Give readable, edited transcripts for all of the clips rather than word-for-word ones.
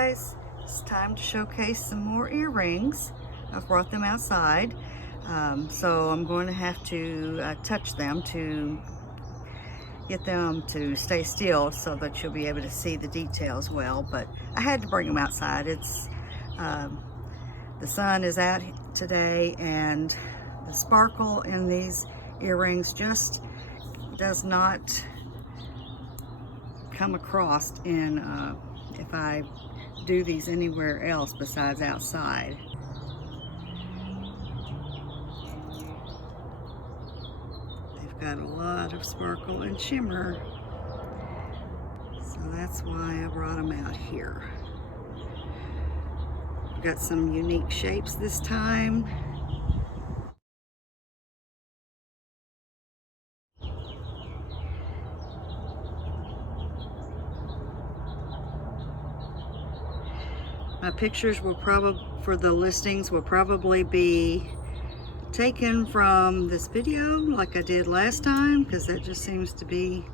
guys, it's time to showcase some more earrings. I've brought them outside, so I'm going to have to touch them to get them to stay still so that you'll be able to see the details well, but I had to bring them outside. It's the sun is out today, and the sparkle in these earrings just does not come across in if I do these anywhere else besides outside. They've got a lot of sparkle and shimmer, so that's why I brought them out here. I've got some unique shapes this time. My pictures will probably, for the listings, will probably be taken from this video like I did last time, because that just seems to be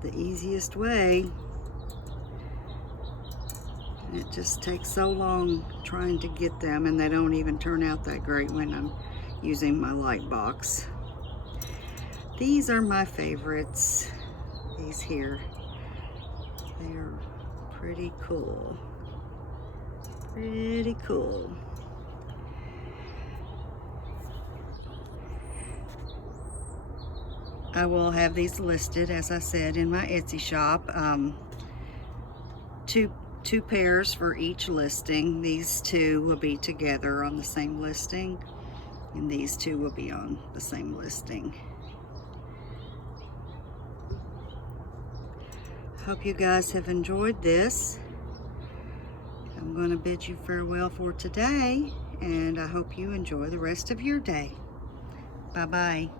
the easiest way. It just takes so long trying to get them, and they don't even turn out that great when I'm using my light box. These are my favorites, these here. They are pretty cool. Pretty cool. I will have these listed, as I said, in my Etsy shop. Two pairs for each listing. These two will be together on the same listing, and these two will be on the same listing. Hope you guys have enjoyed this. I'm going to bid you farewell for today, and I hope you enjoy the rest of your day. Bye-bye.